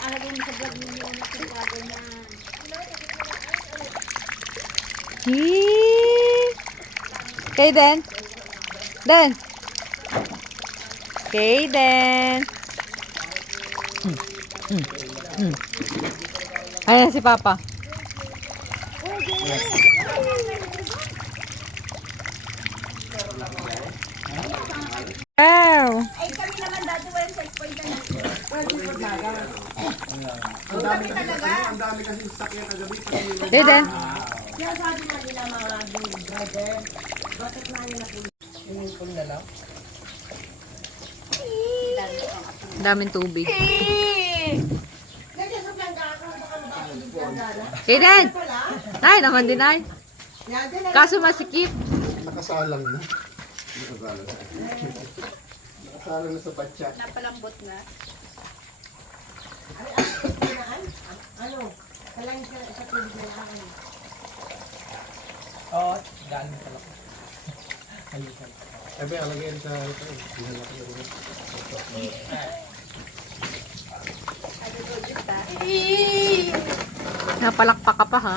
Alagay mo sa vlog ninyo na sigurado na. Okay, then. Then. Okay, then. Ayan si Papa. Wow. Ay, kami naman dati walang checkpoint na natin. Kami talaga. Ang dami kasi sakyan kagabi. Okay, then. Kaya sabi nga nila mga brother, bakit na nila po? Daming tubig. Okay, then. Ay, naman din ay. Kaso masikip. Nakasalang na. Nakasalang na sa batya. Napalambot na. Ano? Kailangan sa tubig na lang. Oo, galing pala ko. Sabi, alagyan sa ito. Napalakpak ka pa ha.